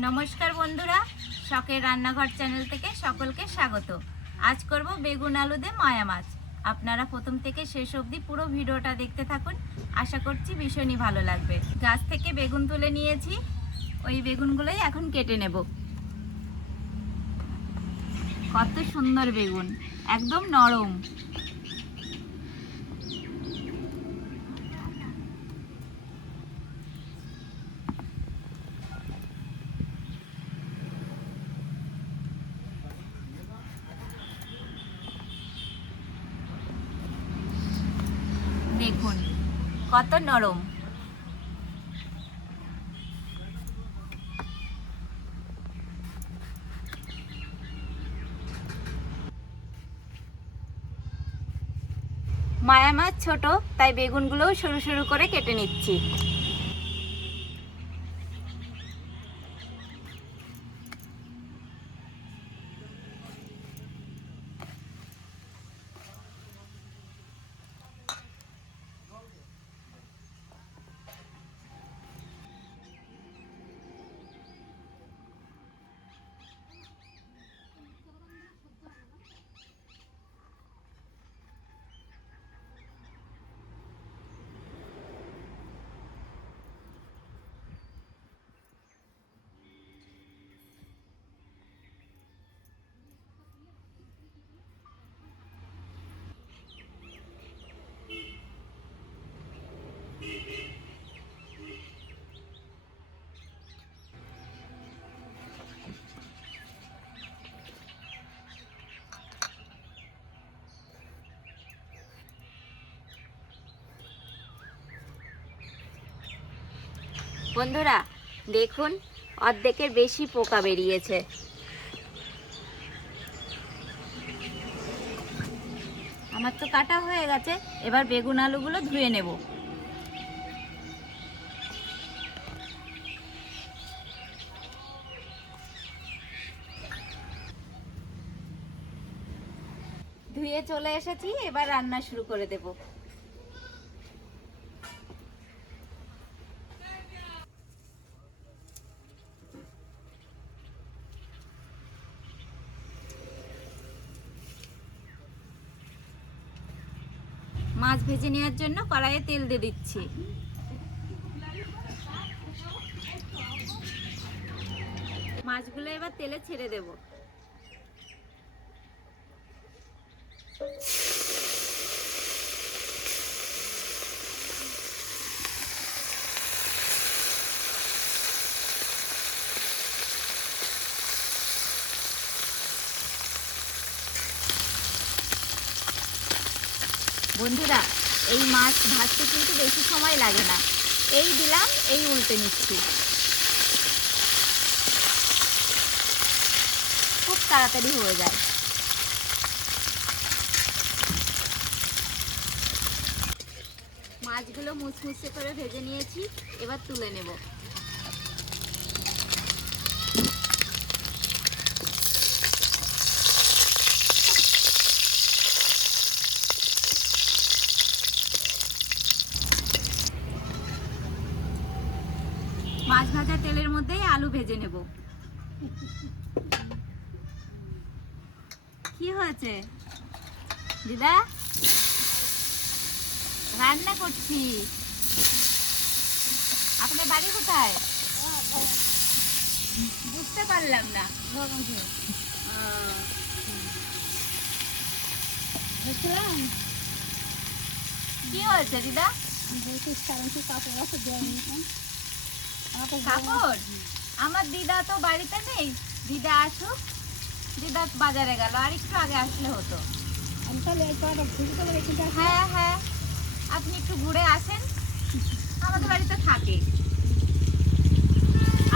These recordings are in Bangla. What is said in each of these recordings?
নমস্কার বন্ধুরা, শখের রান্নাঘর চ্যানেল থেকে সকলকে স্বাগত। আজ করব বেগুন আলু দিয়ে মায়া মাছ। আপনারা প্রথম থেকে শেষ অবধি পুরো ভিডিওটা দেখতে থাকুন। আশা করছি ভীষণই ভালো লাগবে। গাছ থেকে বেগুন তুলে নিয়েছি। ওই বেগুনগুলোই এখন কেটে নেব। কত সুন্দর বেগুন। একদম নরম দেখুন কত নরম। মায়া মাছ ছোট তাই বেগুনগুলোও সরু সরু করে কেটে নিচ্ছি। বন্ধুরা, দেখুন, অর্ধেকের বেশি পোকা বেরিয়েছে। আমার তো কাটা হয়ে গেছে, এবার বেগুন আলুগুলো ধুয়ে নেব। ধুয়ে চলে এসেছি, এবার রান্না শুরু করে দেবো। মাছ ভেজে নেওয়ার জন্য কড়াইয়ে তেল দিয়ে দিচ্ছি। মাছগুলো এবার তেলে ছেড়ে দেব। বন্ধুরা, এই মাছ ভাজতে কিন্তু বেশি সময় লাগে না। এই দিলাম, এই উল্টে নিচ্ছি। খুব তাড়াতাড়ি হয়ে যায়। মাছগুলো মুচমুচে করে ভেজে নিয়েছি, এবার তুলে নেব মাছ ভাজা তেলের মধ্যেই আলু ভেজে নেব। কি হয়েছে? দিদা? রান্না করছি। আপনার বাড়ি কোথায়? বুঝতে পারলাম না। বুঝলাম। কি হয়েছে দিদা? কাপড় আছে কাপড়? আমার দিদা তো বাড়িতে নেই। দিদা আসুক। দিদা বাজারে গেল। আর একটু আগে আসলে হতো। হ্যাঁ হ্যাঁ। আপনি একটু ঘুরে আসেন। আমাদের বাড়িতে থাকে।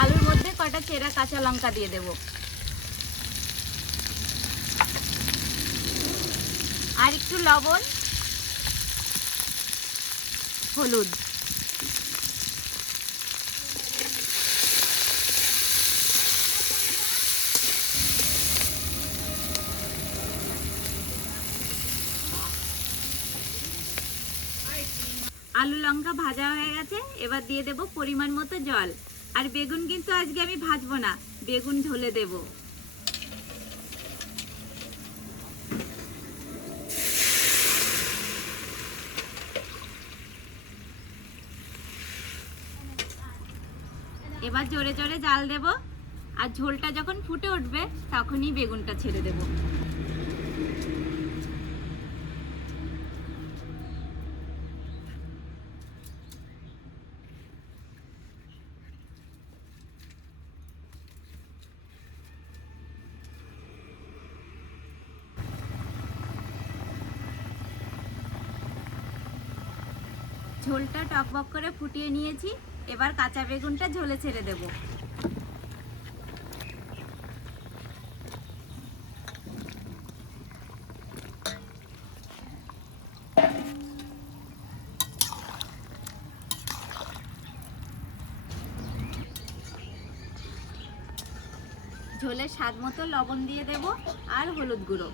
আলুর মধ্যে কটা চেরা কাঁচা লঙ্কা দিয়ে দেব। আর একটু লবণ। হলুদ। আলু লঙ্কা ভাজা হয়ে গেছে, এবার দিয়ে দেব পরিমাণ মতো জল। আর বেগুন কিন্তু আজকে আমি ভাজবো না, বেগুন ঝোলে দেব। এবার জোরে জোরে জাল দেব, আর ঝোলটা যখন ফুটে উঠবে, তখনই বেগুনটা ছেড়ে দেব। ঝোলটা টকবক করে ফুটিয়ে নিয়েছি। এবার কাঁচা বেগুনটা ঝোলে ছেড়ে দেব। ঝোলে স্বাদ মতো লবণ দিয়ে দেব আর হলুদ গুঁড়ো।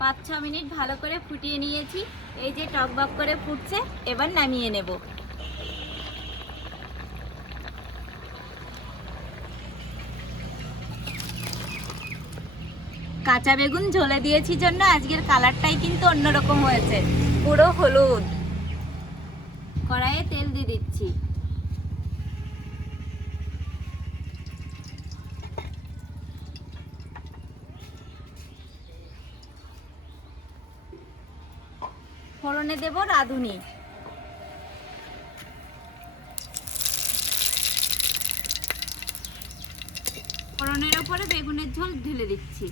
পাঁচ ছ মিনিট ভালো করে ফুটিয়ে নিয়েছি। এই যে টকবক করে ফুটছে, এবার নামিয়ে নেব। কাঁচা বেগুন ঝোলে দিয়েছি জন্য আজকের কালারটাই কিন্তু অন্যরকম হয়েছে। পুরো হলুদ। কড়াইয়ে তেল দিয়ে দিচ্ছি। ফোড়নে দেব রাঁধুনি। ফোড়নের ওপরে বেগুনের ঝোল ঢেলে দিচ্ছি।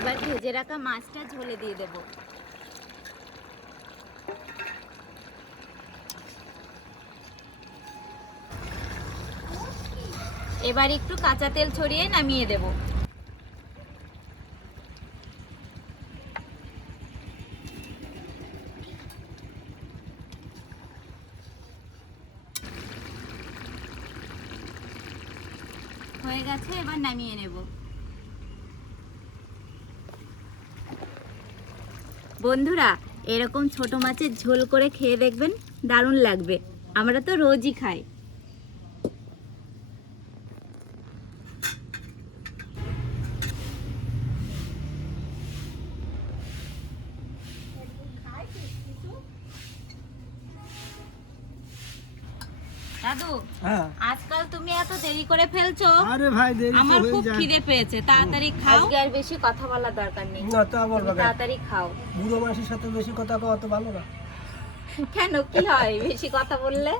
এবার ভেজে রাখা মাছটা ঝোলে দিয়ে দেব। এবার একটু কাঁচা তেল ছড়িয়ে নামিয়ে দেব। হয়ে গেছে, এবার নামিয়ে নেব। বন্ধুরা এরকম ছোট মাছের ঝোল করে খেয়ে দেখবেন দারুণ লাগবে। আমরা তো রোজই খাই। দাদু হ্যাঁ। আজকাল তুমি এত দেরি করে ফেলছো। আরে ভাই দেরি আমার খুব খিদে পেয়েছে তাড়াতাড়ি খাও। আজকে আর বেশি কথা বলার দরকার নেই। না তা তাড়াতাড়ি খাও। বুড়ো মানুষের সাথে বেশি কথা কওয়া তো ভালো না। কেন কি হয়? বেশি কথা বললে?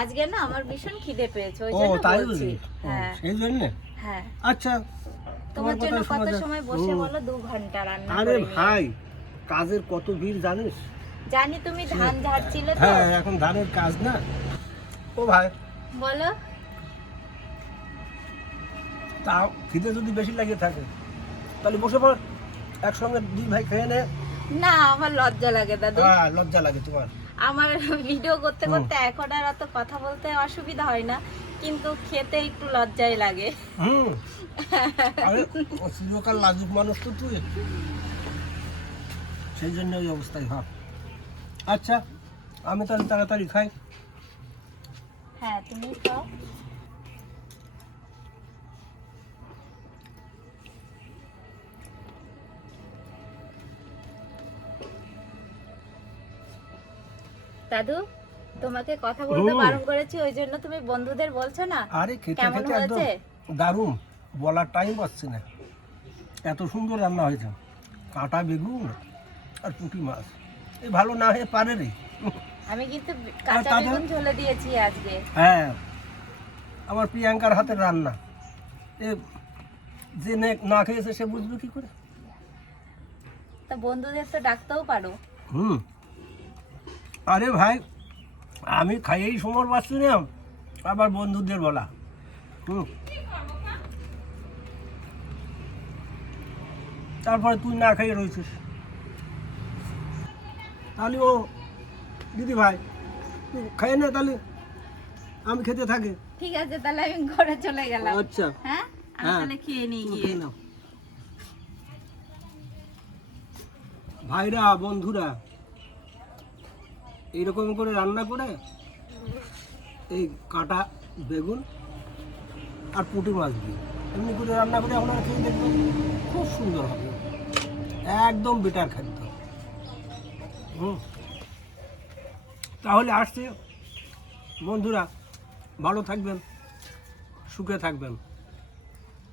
আজকে না আমার ভীষণ খিদে পেয়েছে ওই জন্য বলছি। হ্যাঁ। সেই জন্য? হ্যাঁ। আচ্ছা তোমার জন্য কত সময় বসে বলো? দু ঘণ্টা রান্না আরে ভাই কাজের কত ভিড় জানিস? জানি তুমি ধান ঝাড়ছিলে তো। হ্যাঁ এখন ধানের কাজ না? ও ভাই। বলো। তাও খিদে যদি বেশি লাগে থাকে তাহলে বসে পড় একসঙ্গে দুই ভাই খেয়ে নে। না আমার লজ্জা লাগে দাদু। হ্যাঁ লজ্জা লাগে তোমার। আমার ভিডিও করতে করতে এখন আর অত কথা বলতে অসুবিধা হয় না কিন্তু খেতে একটু লজ্জাই লাগে। হুম। আরে চিরকাল লাজুক মানুষ তো তুই। সেই জন্য ওই অবস্থায় ভাব আচ্ছা আমি তাহলে তাড়াতাড়ি খাই। হ্যাঁ তুমি খাও। দাদু তোমাকে কথা বলতে বারণ করেছি ওই জন্য তুমি বন্ধুদের বলছো না? আরে খেতে খেতে একদম দারুণ। বলার টাইম পাচ্ছি না। এত সুন্দর রান্না হয়েছে। কাঁটা বেগুন আর পুঁটি মাছ। এ ভালো না হয়ে পারে রে। আমি কিন্তু কাঁচা বেগুন ঝোলে দিয়েছি আজকে। হ্যাঁ আমার প্রিয়াঙ্কার হাতের রান্না। এ যে নে- খেয়েছে সে বুঝবে কি করে? তা বন্ধুদের তো ডাকতেও পারো। হুম। আরে ভাই আমি খাইয়েই সময় পাচ্ছি না। আবার বন্ধুদের বলা। হুম। তারপরে তুই না খাইয়ে রয়েছিস। তাহলে ও দিদি ভাই খাইয়ে না তাহলে? আমি খেতে থাকি। ঠিক আছে তাহলে আমি ঘরে চলে গেলাম। আচ্ছা। হ্যাঁ? আমি হ্যাঁ। তাহলে খেয়ে নিই গিয়ে নাও। ভাইরা বন্ধুরা এইরকম করে রান্না করে এই কাটা বেগুন আর পুঁটি মাছ দিয়ে। এমনি করে রান্না করে আপনারা খেয়ে দেখবেন খুব সুন্দর হবে। একদম বেটার খাদ্য। হুম। তাহলে আসছে। বন্ধুরা ভালো থাকবেন সুখে থাকবেন।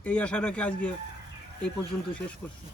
এই আশা আজকে এই পর্যন্ত শেষ করছি।